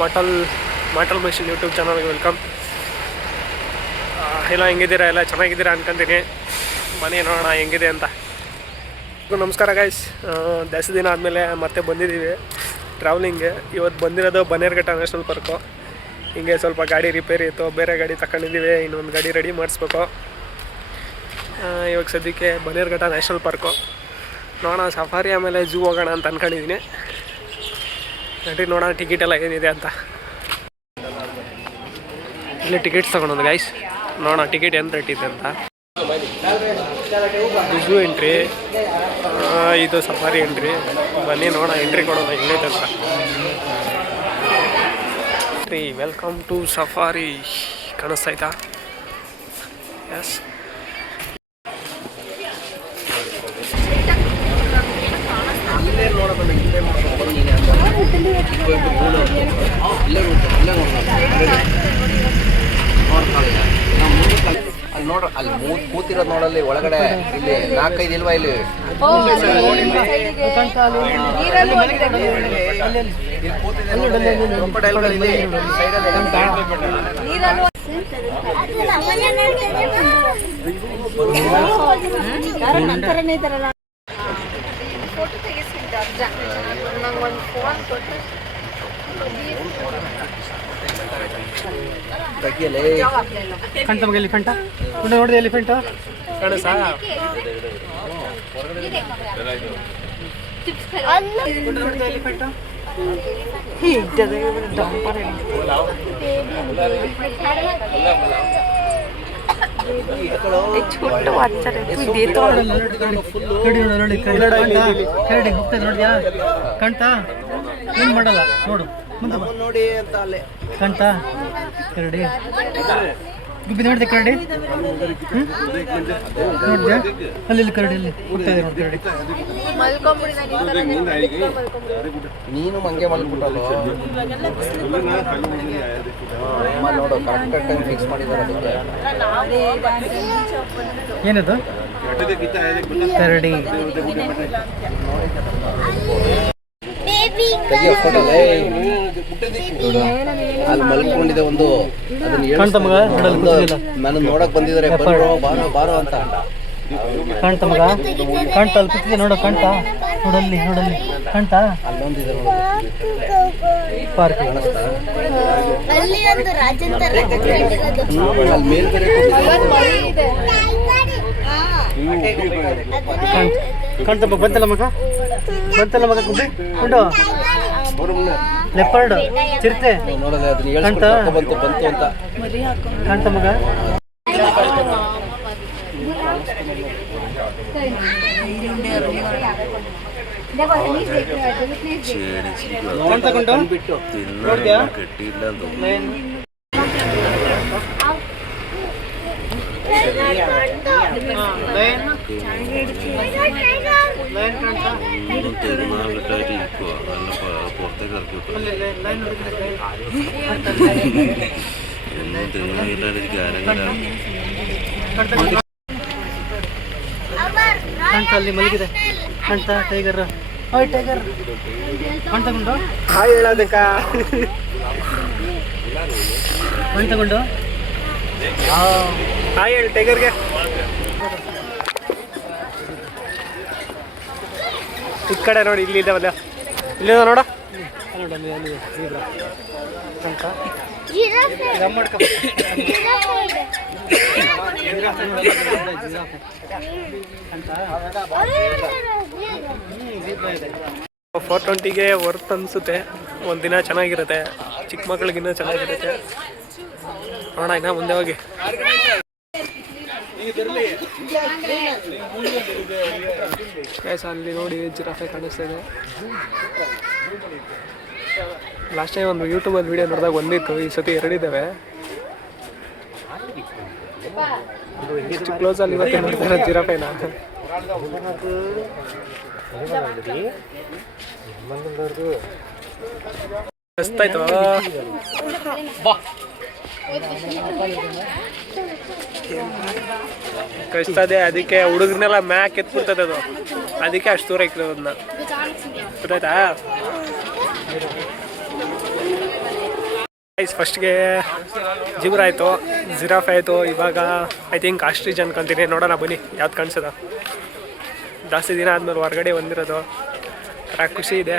ಮಾಟಲ್ machine YouTube ಚಾನಲ್ಗೆ welcome. ಎಲ್ಲ ಹೆಂಗಿದ್ದೀರಾ? ಎಲ್ಲ ಚೆನ್ನಾಗಿದ್ದೀರಾ ಅನ್ಕೊಂತೀನಿ. ಬನ್ನಿ ನೋಡೋಣ ಹೆಂಗಿದೆ ಅಂತ. ನಮಸ್ಕಾರ ಗೈಸ್, ಜಾಸ್ತಿ ದಿನ ಆದಮೇಲೆ ಮತ್ತೆ ಬಂದಿದ್ದೀವಿ ಟ್ರಾವೆಲಿಂಗ್ಗೆ. ಇವತ್ತು ಬಂದಿರೋದು ಬನ್ನೇರುಘಟ್ಟ ನ್ಯಾಷನಲ್ ಪಾರ್ಕು. ಹಿಂಗೆ ಸ್ವಲ್ಪ ಗಾಡಿ ರಿಪೇರಿ ಇತ್ತು, ಬೇರೆ ಗಾಡಿ ತಗೊಂಡಿದ್ದೀವಿ, ಇನ್ನೊಂದು ಗಾಡಿ ರೆಡಿ ಮಾಡಿಸ್ಬೇಕು. ಇವಾಗ ಸದ್ಯಕ್ಕೆ ಬನ್ನೇರುಘಟ್ಟ ನ್ಯಾಷನಲ್ ಪಾರ್ಕು ನೋಡೋಣ. ಸಫಾರಿ ಆಮೇಲೆ ಝೂ ಹೋಗೋಣ ಅಂತ ಅಂದ್ಕೊಂಡಿದ್ದೀನಿ. ನಡಿ ನೋಡೋಣ ಟಿಕೆಟ್ ಎಲ್ಲ ಏನಿದೆ ಅಂತ. ಇಲ್ಲಿ ಟಿಕೆಟ್ಸ್ ತಗೊಂಡು ಗೈಸ್, ನೋಡೋಣ ಟಿಕೆಟ್ ಏನು ರೇಟ್ ಇದೆ ಅಂತ. ಝೂ ಎಂಟ್ರಿ, ಇದು ಸಫಾರಿ ಎಂಟ್ರಿ. ಬನ್ನಿ ನೋಡೋಣ ಎಂಟ್ರಿ ಕೊಡೋಣ ಹೆಂಗೈತೆ ಅಂತ. ವೆಲ್ಕಮ್ ಟು ಸಫಾರಿ ಕಾಣಿಸ್ತಾಯ್ತಾ? ಎಸ್, ಅಲ್ಲಿ ನೋಡ್ರಿ, ಅಲ್ಲಿ ಕೂತಿರೋದು ನೋಡಲ್ಲಿ ಒಳಗಡೆ. ಇಲ್ಲಿ 4-5 ಇಲ್ವಾ ಇಲ್ಲಿ? ಕಂಟ ಮಗ ಎಲಿಫೆಂಟ ನೋಡಿದೆ, ಎಲಿಫೆಂಟ್ ಕಾಣಿಸಾ? ನೋಡಿದ್ಯಾ ಕಂಟ? ಏನ್ ಮಾಡಲ್ಲ ನೋಡು, ನೋಡಿ ಅಂತ ಅಲ್ಲೇ ಕಂಟ ಕರಡಿ ಗುಬ್ಬಿ ನೋಡಿದೆ. ಕರಡಿ ನೋಡಿದ್ಯಾ? ಅಲ್ಲಿ ಕರಡಿ ಅಲ್ಲಿ ಹೋಗ್ತಾ ಇದೆ ನೋಡಿ ಕರಡಿ. ನೀನು ಮಂಗೆ ಮಲ್ಬಿಟ್ಟಲ್ಲ ನೋಡು, ಕರೆಕ್ಟ್ ಫಿಕ್ಸ್ ಮಾಡಿದ್ದಾರೆ. ಏನದು? ಕರಡಿ. ಅಲ್ಲಿ ಮಲ್ಕೊಂಡಿದೆ ಒಂದು. ನಾನು ನೋಡಕ್ ಬಂದಿದ್ದಾರೆ, ಬಾರೋ ಅಂತ. ಕಾಣ್ತ ಮಗ? ಕಾಣ್ತ ಅಲ್ಲಿ ಕೂತಿದೆ ನೋಡೋ, ಕಾಣ್ತ ನೋಡಲ್ಲಿ, ನೋಡಲ್ಲಿ ಕಾಣ್ತ. ಅಲ್ಲೊಂದಿದೆ ಪಾರ್ಕ್. ಕಾಣ್ತಮ್ಮ? ಬಂತಲ್ಲ ಮಗ, ಬಂತಲ್ಲ ಮಗ ಗುಬ್ಬಿ ಉಂಟು. ಲೆಪರ್ಡ್, ಚಿರತೆ ಕಾಣ್ತ? ಬಂತು ಅಂತ ಕಾಣ್ತ ಮಗ? ನೋಡ್ದ್ಯಾ? ಕಾಣ್ತ ಅಲ್ಲಿ ಮಲಗಿದೆ, ಕಾಣ್ತ? ಟೈಗರ್, ಓಯ್ ಟೈಗರ್ ಕಾಣ್ತಗೊಂಡು ಹಾಯ್ ಹೇಳೋದಕ್ಕ? ಕಾಣ್ತಗೊಂಡು ಹಾಯ್ ಹೇಳಿ ಟೈಗರ್ಗೆ. ಈ ಕಡೆ ನೋಡಿ, ಇಲ್ಲಿ ಇದ್ದಾವಲ್ಲ, ಇಲ್ಲಿದೆ ನೋಡ, ನೋಡಲ್ಲಿ ಅಲ್ಲಿ ಕಾಣ್ತ? $420 ವರ್ತ್ ಅನಿಸುತ್ತೆ. ಒಂದಿನ ಚೆನ್ನಾಗಿರುತ್ತೆ, ಚಿಕ್ಕ ಮಕ್ಳಿಗಿನ್ನ ಚೆನ್ನಾಗಿರುತ್ತೆ. ನೋಡೋಣ ಇನ್ನ ಮುಂದೆ ಹೋಗಿ. ಅಲ್ಲಿ ನೋಡಿ ಜಿರಾಫೆ ಕಾಣಿಸ್ತಾ ಇದೆ. ಲಾಸ್ಟ್ ಟೈಮ್ ಒಂದು ಯೂಟ್ಯೂಬಲ್ಲಿ ವಿಡಿಯೋ ನೋಡಿದಾಗ ಒಂದಿತ್ತು, ಈ ಸತಿ 2 ಇದ್ದಾವೆ. ಇಷ್ಟು ಕ್ಲೋಸ್ ಅಲ್ಲಿ ಇವತ್ತೇ ನೋಡ್ತಾರೆ ಜಿರಾಫೆನ. ಎಷ್ಟಾಯ್ತು? ಕಳಿಸ್ತದೆ, ಅದಕ್ಕೆ ಹುಡುಗರನ್ನೆಲ್ಲ ಮ್ಯಾಕ್ ಎತ್ಬಿಡ್ತದೆ ಅದು, ಅದಕ್ಕೆ ಅಷ್ಟು ದೂರ ಇಕ್ಕಿರೋದನ್ನ. ಗೊತ್ತಾಯ್ತಾ? ಗೈಸ್ ಫಸ್ಟ್ಗೆ ಜಿಬ್ರಾ ಆಯಿತು, ಜಿರಾಫ್ ಆಯಿತು, ಇವಾಗ ಐ ಥಿಂಕ್ ಆಸ್ಟ್ರಿಚ್ ಅನ್ಕೊಂತೀನಿ. ನೋಡೋಣ ಬನ್ನಿ ಯಾವ್ದು ಕಾಣಿಸೋದ. ಜಾಸ್ತಿ ದಿನ ಆದಮೇಲೆ ಹೊರಗಡೆ ಬಂದಿರೋದು ಖುಷಿ ಇದೆ.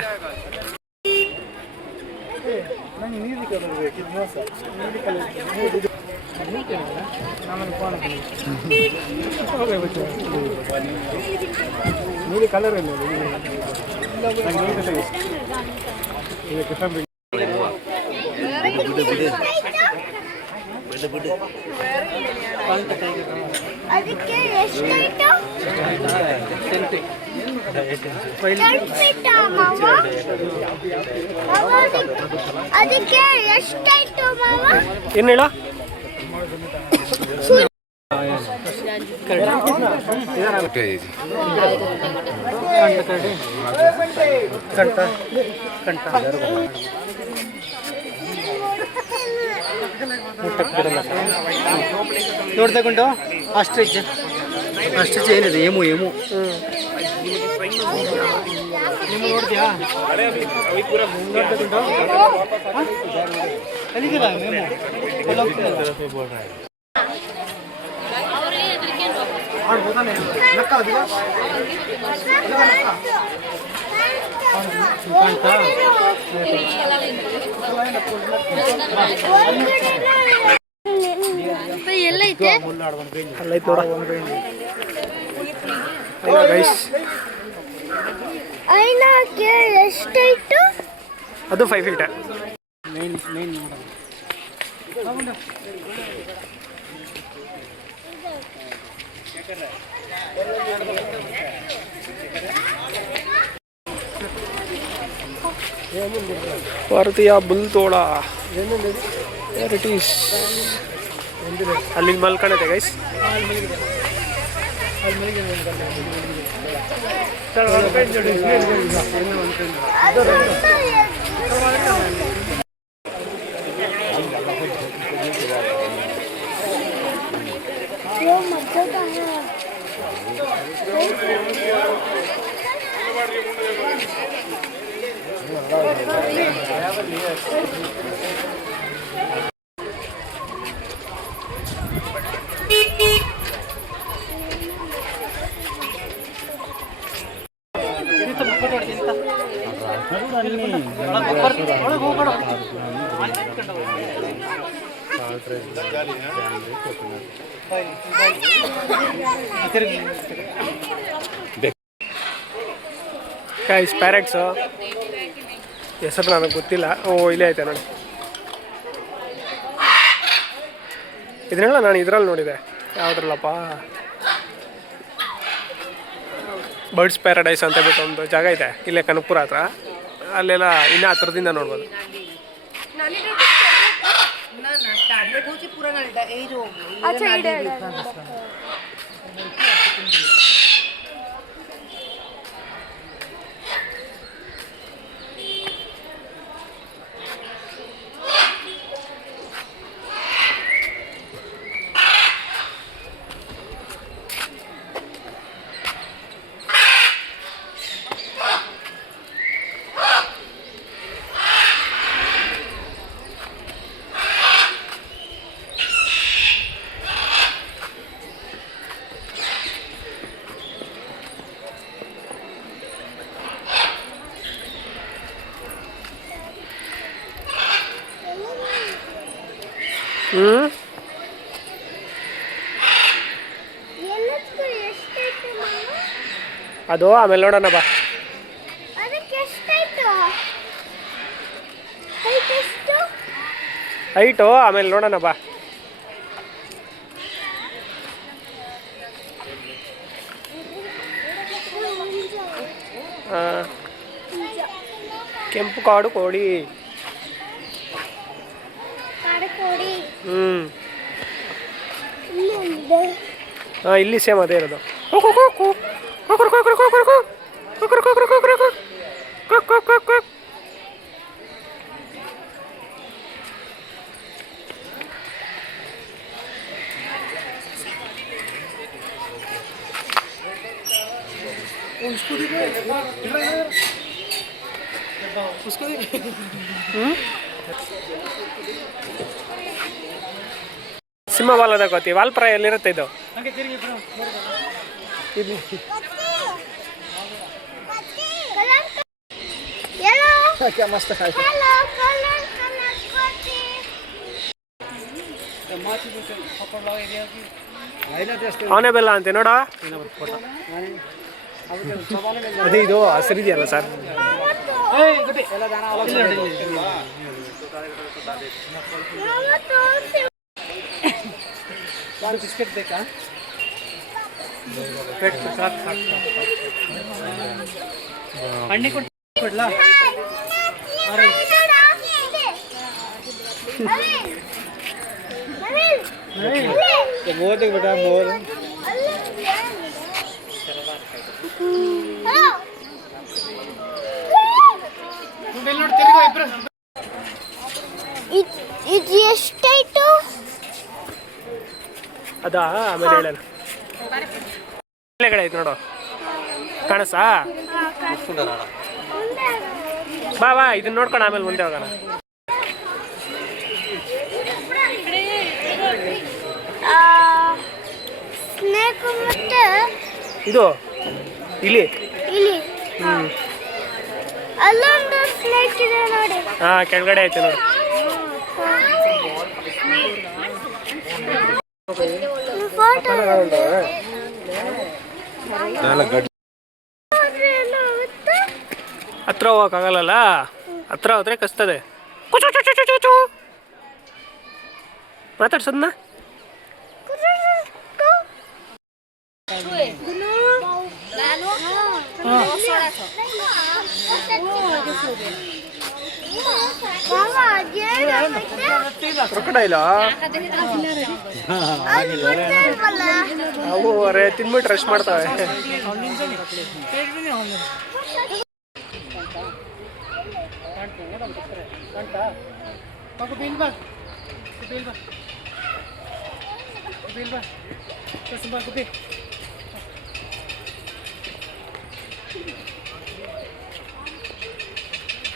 ನೀಲಿ ಕಲರ್ ಅದಕ್ಕೆ ಎಷ್ಟಾಯ್ತು? ಅದಕ್ಕೆ ಎಷ್ಟಾಯ್ತು ಮಾವ? ಏನು ಹೇಳ ನೋಡ್ತಕೊಂಡು ಆಸ್ಟ್ರಿಚ್ ಏನಿದೆ ಏಮು ನಿಮ್ಮ ನೋಡ್ತೀಯಾ ನೋಡ್ತಕೊಂಡು ಕಲಿದಿಲ್ಲ ಎಲ್ಲೈತೆ? ಅಲ್ಲೈತೆ ನೋಡ ಗೈಸ್. ಐನಾಕ್ಕೆ ಎಷ್ಟಾಯ್ತು? ಅದು 5 ಫೀಟ್. ಭಾರತೀಯ ಬುಲ್ ತೋಳ ಇಟ್ ಈಸ್ ಅಲ್ಲಿ ಮಲ್ಕೊಂಡೈತೆ ಗೈಸ್. ಗೈಸ್ ಪ್ಯಾರೆಟ್ಸು ಹೆಸರು ನನಗೆ ಗೊತ್ತಿಲ್ಲ. ಇಲ್ಲೇ ಐತೆ ನೋಡಿ. ಇದನ್ನೆಲ್ಲ ನಾನು ಇದರಲ್ಲಿ ನೋಡಿದೆ. ಯಾವುದ್ರಲ್ಲಪ್ಪ, ಬರ್ಡ್ಸ್ ಪ್ಯಾರಡೈಸ್ ಅಂತ ಬಿಟ್ಟು ಒಂದು ಜಾಗ ಇದೆ ಇಲ್ಲೇ ಕನಕಪುರ ಹತ್ರ. ಅಲ್ಲೆಲ್ಲ ಇನ್ನೂ ಹತ್ರದಿಂದ ನೋಡ್ಬೋದು. ಅದು ಆಮೇಲೆ ನೋಡೋಣ ಬಾ. ಹೈಟು ಆಮೇಲೆ ನೋಡೋಣ ಬಾ. ಕೆಂಪು ಕಾಡು ಕೋಳಿ. ಇಲ್ಲಿ ಸೇಮ್ ಅದೇ ಇರೋದು. ಸಿಂಹ ವಾಲ್ ಅದಕ್ಕೋತಿ ವಾಲ್ಪ್ರಾಯ ಎಲ್ಲಿರುತ್ತೆ ಇದು? ಇಲ್ಲಿ ಮಸ್ತ್ ಅವನೇ ಬೆಲ್ಲ ಅಂತೆ ನೋಡ. ಅದೇ ಇದು ಹಸಿರಿದೆಯಲ್ಲ ಸರ್. ಬಿಸ್ಕೆಟ್ ಬೇಕಾ? ಹಣ್ಣಿ ಕೊಡ್ಲಾ? ಮೋರ್ ಬೇಟ ಮೋರ್. ಇದು ಎಷ್ಟಾಯ್ತು? ಅದಾ ಆಮೇಲೆ ಹೇಳೋಣ. ಆಯ್ತು ನೋಡು ಕಾಣಸಾ? ಬಾ ಬಾ ಇದನ್ನ ನೋಡ್ಕೊಂಡು ಆಮೇಲೆ ಮುಂದೆ ಹೋಗೋಣ. ಸ್ನೇಕ್ ಮತ್ತೆ ಇದು ಇಲ್ಲಿ ಅಲ್ಲೊಂದು ಸ್ನೇಕ್ ಇದೆ ನೋಡಿ. ಹಾಂ ಕೆಳಗಡೆ ಐತೆ ನೋಡಿ. ಫೋಟೋ ಹತ್ರ ಹೋಗೋಕ್ಕಾಗಲ್ಲ, ಹತ್ರ ಹೋದ್ರೆ ಕಸ್ತದೆ. ಮಾತಾಡ್ಸದ್ನ ಕ್ರೊಕೊಡೈಲ ಅವು ಅವರೇ ತಿನ್ಬಿಟ್ಟು ರಶ್ ಮಾಡ್ತಾವೆ.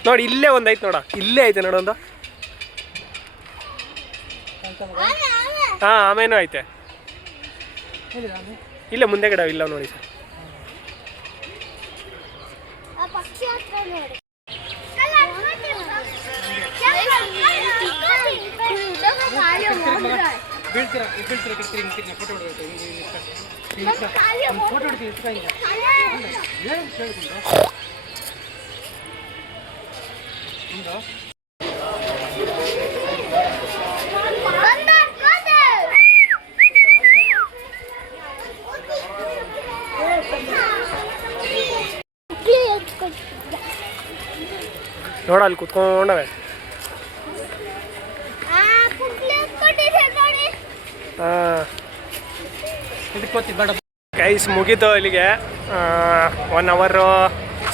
ನೋಡಿ ಇಲ್ಲೇ ಒಂದು ಐತೆ ನೋಡ, ಇಲ್ಲೇ ಐತೆ ನೋಡ ಒಂದು. ಹಾಂ ಆಮೇನೂ ಐತೆ ಇಲ್ಲೇ ಮುಂದೆ ಗಿಡ ಇಲ್ಲ ನೋಡಿ ಸರ್. ಪಕ್ಷಿ ಹತ್ರ ನೋಡಿ. ನೋಡ ಅಲ್ಲಿ ಕುತ್ಕೊಂಡವೆ. ಗೈಸ್ ಮುಗೀತು ಇಲ್ಲಿಗೆ. 1 ಅವರು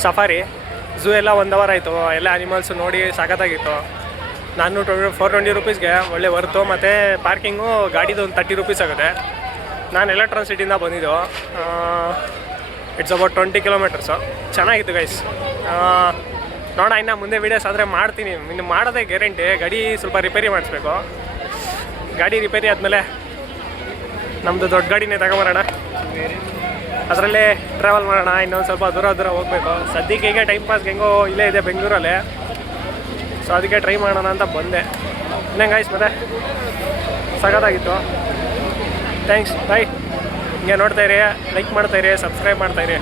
ಸಫಾರಿ. ಝೂ ಎಲ್ಲ 1 ಅವರ್ ಆಯಿತು. ಎಲ್ಲ ಅನಿಮಲ್ಸು ನೋಡಿ ಸಾಕತ್ತಾಗಿತ್ತು. ನಾನು 420 ರೂಪೀಸ್ಗೆ ಒಳ್ಳೆ ವರ್ತು. ಮತ್ತು ಪಾರ್ಕಿಂಗು ಗಾಡಿದು ಒಂದು 30 ರೂಪೀಸ್ ಆಗುತ್ತೆ. ನಾನು ಎಲೆಕ್ಟ್ರಾನ್ ಸಿಟಿಯಿಂದ ಬಂದಿದ್ದು. It's about 20 kilometres. ಚೆನ್ನಾಗಿತ್ತು ಗೈಸ್. ನೋಡ ಇನ್ನು ಮುಂದೆ ವೀಡಿಯೋಸ್ ಆದರೆ ಮಾಡ್ತೀನಿ. ಇನ್ನು ಮಾಡೋದೇ ಗ್ಯಾರಂಟಿ. ಗಾಡಿ ಸ್ವಲ್ಪ ರಿಪೇರಿ ಮಾಡಿಸ್ಬೇಕು. ಗಾಡಿ ರಿಪೇರಿ ಆದಮೇಲೆ ನಮ್ಮದು ದೊಡ್ಡ ಗಾಡಿನೇ ತಗೊಂಬರೋಣ, ಅದರಲ್ಲೇ ಟ್ರಾವೆಲ್ ಮಾಡೋಣ. ಇನ್ನೊಂದು ಸ್ವಲ್ಪ ದೂರ ಹೋಗಬೇಕು. ಸದ್ಯಕ್ಕೆ ಈಗ ಟೈಮ್ ಪಾಸ್ಗೆ ಹೆಂಗೋ ಇಲ್ಲೇ ಇದೆ ಬೆಂಗಳೂರಲ್ಲಿ, ಸೊ ಅದಕ್ಕೆ ಟ್ರೈ ಮಾಡೋಣ ಅಂತ ಬಂದೆ. ಇನ್ನೇನು ಗಾಯ್ಸ್ ಮತ್ತೆ ಸಖತ್ತಾಗಿತ್ತು. Thanks bye. ಹಿಂಗೆ ನೋಡ್ತಾಯಿರಿ, ಲೈಕ್ ಮಾಡ್ತಾಯಿರಿ, ಸಬ್ಸ್ಕ್ರೈಬ್ ಮಾಡ್ತಾಯಿರಿ.